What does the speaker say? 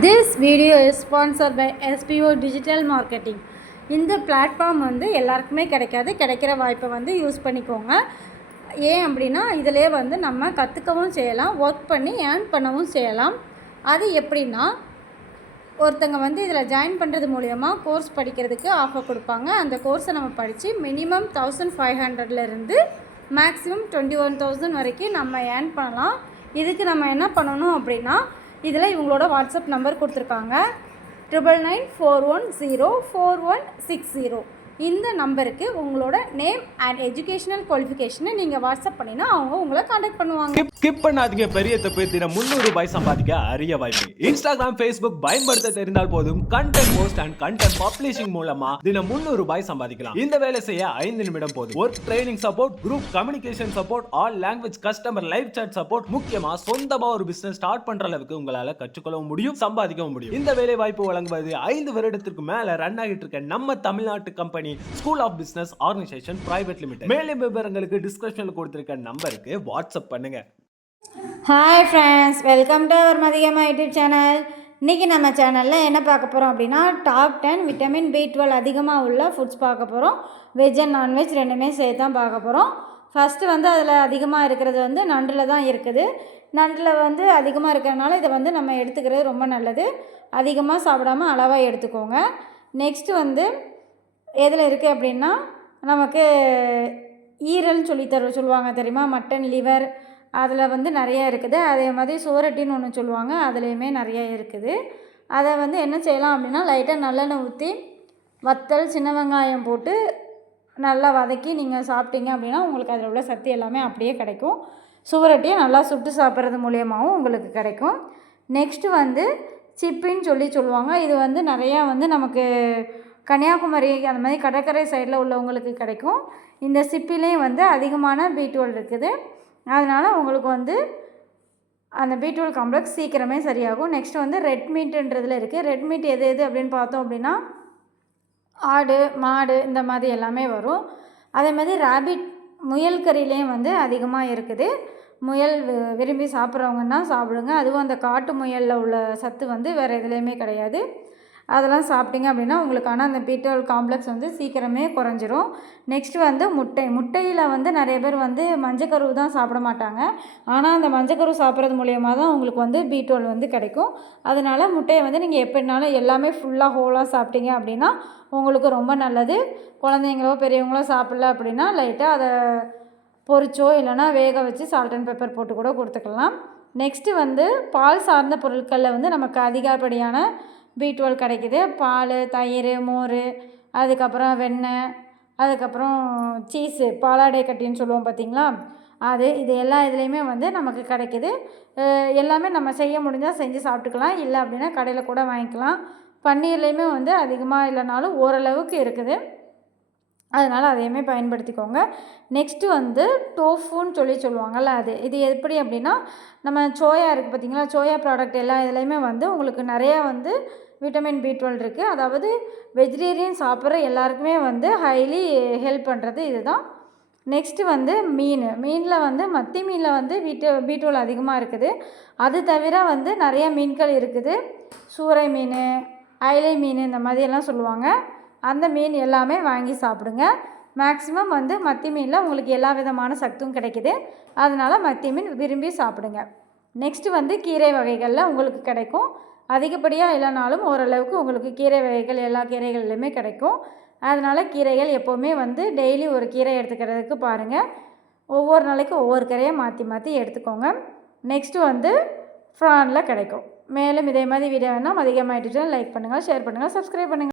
This video is sponsored by SPO Digital Marketing. இந்த platform வந்து எல்லாருக்குமே கிடைக்கிற வாய்ப்பை வந்து யூஸ் பண்ணிக்கோங்க. ஏன் அப்படின்னா இதிலே வந்து நம்ம கற்றுக்கவும் செய்யலாம், ஒர்க் பண்ணி ஏர்ன் பண்ணவும் செய்யலாம். அது எப்படின்னா, ஒருத்தங்க வந்து இதில் ஜாயின் பண்ணுறது மூலயமா கோர்ஸ் படிக்கிறதுக்கு ஆஃபர் கொடுப்பாங்க. அந்த கோர்ஸை நம்ம படித்து மினிமம் 1500லேருந்து மேக்ஸிமம் 21,000 வரைக்கும் நம்ம ஏர்ன் பண்ணலாம். இதுக்கு நம்ம என்ன பண்ணணும் அப்படின்னா, இதில் இவங்களோட வாட்ஸ்அப் நம்பர் கொடுத்துருக்காங்க 9994104160. இந்த நம்பருக்கு உங்களோட நேம் அண்ட் எஜுகேஷனல் குவாலிஃபிகேஷனை நீங்கள் வாட்ஸ்அப் பண்ணினா அவங்க உங்களை காண்டாக்ட் பண்ணுவாங்க. ஸ்கிப் பண்ணாதீங்க. பெரிய தப்பு. தினம் 300 ரூபாய் சம்பாதிக்க அரிய வாய்ப்பு. இன்ஸ்டாகிராம், ஃபேஸ்புக் பயன்படுத்த தெரிந்தால் போதும். Content post and content publishing மூலமா தினம் 300 ரூபாய் சம்பாதிக்கலாம். இந்த வேலை செய்ய 5 நிமிடம் போதும். Work training support, group communication support, all language customer live chat support, முக்கியமா சொந்தமா ஒரு பிசினஸ் ஸ்டார்ட் பண்ற அளவுக்கு உங்களால கற்றுக்கொள்ளவும் முடியும், சம்பாதிக்கவும் முடியும். இந்த வேலை வாய்ப்பு வழங்குவது 5 வருடத்திற்கு மேல ரன் ஆகிட்டு இருக்க நம்ம தமிழ்நாட்டு company school of business organisation private limited. மேலும் விவரங்களுக்கு டிஸ்கிரிப்ஷன்ல கொடுத்திருக்க நம்பருக்கு வாட்ஸ்அப் பண்ணுங்க. Hi friends, welcome to our Mathiyamma YouTube channel. இன்றைக்கி நம்ம சேனலில் என்ன பார்க்க போகிறோம் அப்படின்னா, டாப் 10 விட்டமின் B12 அதிகமாக உள்ள ஃபுட்ஸ் பார்க்க போகிறோம். வெஜ் அண்ட் நான்வெஜ் ரெண்டுமே சேர்த்து தான் பார்க்க போகிறோம். ஃபஸ்ட்டு வந்து அதில் அதிகமாக இருக்கிறது வந்து நண்டில் தான் இருக்குது. நண்டில் வந்து அதிகமாக இருக்கிறதுனால இதை வந்து நம்ம எடுத்துக்கிறது ரொம்ப நல்லது. அதிகமாக சாப்பிடாமல் அளவாக எடுத்துக்கோங்க. நெக்ஸ்ட்டு வந்து எதில் இருக்குது அப்படின்னா, நமக்கு ஈரல்னு சொல்லுவாங்க தெரியுமா, மட்டன் லிவர் அதில் வந்து நிறையா இருக்குது. அதே மாதிரி சோரட்டின்னு ஒன்று சொல்லுவாங்க, அதுலேயுமே நிறையா இருக்குது. அதை வந்து என்ன செய்யலாம் அப்படின்னா, லைட்டாக நல்லெண்ணெய் ஊற்றி வத்தல், சின்ன வெங்காயம் போட்டு நல்லா வதக்கி நீங்கள் சாப்பிட்டீங்க அப்படின்னா உங்களுக்கு அதில் உள்ள சத்து எல்லாமே அப்படியே கிடைக்கும். சுவரட்டியை நல்லா சுட்டு சாப்பிட்றது மூலியமாகவும் உங்களுக்கு கிடைக்கும். நெக்ஸ்ட்டு வந்து சிப்பின்னு சொல்லுவாங்க. இது வந்து நிறையா வந்து நமக்கு கன்னியாகுமரி அந்த மாதிரி கடற்கரை சைடில் உள்ளவங்களுக்கு கிடைக்கும். இந்த சிப்பிலையும் வந்து அதிகமான B12 இருக்குது. அதனால் உங்களுக்கு வந்து அந்த B12 காம்ப்ளெக்ஸ் சீக்கிரமே சரியாகும். நெக்ஸ்ட் வந்து ரெட் மீட்டுன்றதில் இருக்குது. ரெட் மீட் எது அப்படின்னு பார்த்தோம் அப்படின்னா, ஆடு, மாடு இந்த மாதிரி எல்லாமே வரும். அதே மாதிரி ராபிட், முயல் கறியிலையும் வந்து அதிகமாக இருக்குது. முயல் விரும்பி சாப்பிட்றவங்கன்னா சாப்பிடுங்க. அதுவும் அந்த காட்டு முயலில் உள்ள சத்து வந்து வேறு எதுலேயுமே கிடையாது. அதெல்லாம் சாப்பிட்டீங்க அப்படின்னா உங்களுக்கான அந்த B12 காம்ப்ளெக்ஸ் வந்து சீக்கிரமே குறைஞ்சிரும். நெக்ஸ்ட்டு வந்து முட்டையில் வந்து நிறைய பேர் வந்து மஞ்சக்கரு தான் சாப்பிட மாட்டாங்க. ஆனால் அந்த மஞ்சக்கரு சாப்பிட்றது மூலியமாக தான் உங்களுக்கு வந்து B12 வந்து கிடைக்கும். அதனால் முட்டையை வந்து நீங்கள் எப்படினாலும் எல்லாமே ஃபுல்லாக ஹோலாக சாப்பிட்டீங்க அப்படின்னா உங்களுக்கு ரொம்ப நல்லது. குழந்தைங்களோ பெரியவங்களோ சாப்பிடல அப்படின்னா லைட்டாக அதை பொரிச்சோ இல்லைனா வேக வச்சு சால்ட் அண்ட் பெப்பர் போட்டு கூட கொடுத்துக்கலாம். நெக்ஸ்ட்டு வந்து பால் சார்ந்த பொருட்களில் வந்து நமக்கு அதிகப்படியான B12 கிடைக்கிது. பால், தயிர், மோர், அதுக்கப்புறம் வெண்ணெய், அதுக்கப்புறம் சீஸு, பாலாடை கட்டின்னு சொல்லுவோம் பார்த்திங்களா, இது எல்லா இதுலேயுமே வந்து நமக்கு கிடைக்கிது. எல்லாமே நம்ம செய்ய முடிஞ்சால் செஞ்சு சாப்பிட்டுக்கலாம், இல்லை அப்படின்னா கடையில் கூட வாங்கிக்கலாம். பன்னீர்லேயுமே வந்து அதிகமாக இல்லைனாலும் ஓரளவுக்கு இருக்குது. அதனால் அதையுமே பயன்படுத்திக்கோங்க. நெக்ஸ்ட்டு வந்து டோஃபுன்னு சொல்லுவாங்கள்ல, இது எப்படி அப்படின்னா, நம்ம சோயா இருக்குது பார்த்திங்களா, சோயா ப்ராடக்ட் எல்லா இதுலேயுமே வந்து உங்களுக்கு நிறையா வந்து விட்டமின் B12 இருக்குது. அதாவது வெஜிடேரியன் சாப்பிட்ற எல்லாருக்குமே வந்து ஹைலி ஹெல்ப் பண்ணுறது இதுதான். நெக்ஸ்ட்டு வந்து மீனில் வந்து மத்தி மீனில் வந்து B12 அதிகமாக இருக்குது. அது தவிர வந்து நிறையா மீன்கள் இருக்குது. சூறை மீன், அயிலை மீன் இந்த மாதிரியெல்லாம் சொல்லுவாங்க. அந்த மீன் எல்லாமே வாங்கி சாப்பிடுங்க. மேக்ஸிமம் வந்து மத்தி மீனில் உங்களுக்கு எல்லா விதமான சத்தும் கிடைக்கிது. அதனால் மத்தி மீன் விரும்பி சாப்பிடுங்க. நெக்ஸ்ட்டு வந்து கீரை வகைகளில் உங்களுக்கு கிடைக்கும். அதிகப்படியாக இல்லைனாலும் ஓரளவுக்கு உங்களுக்கு கீரை வகைகள் எல்லா கீரைகள்லையுமே கிடைக்கும். அதனால் கீரைகள் எப்போவுமே வந்து டெய்லி ஒரு கீரை எடுத்துக்கிறதுக்கு பாருங்கள். ஒவ்வொரு நாளைக்கு ஒவ்வொரு கீரையை மாற்றி எடுத்துக்கோங்க. நெக்ஸ்ட்டு வந்து ப்ரானில் கிடைக்கும். மேலும் இதே மாதிரி வீடியோ வேணால் அதிகமாகிட்டு லைக் பண்ணுங்கள், ஷேர் பண்ணுங்கள், சப்ஸ்கிரைப் பண்ணுங்கள்.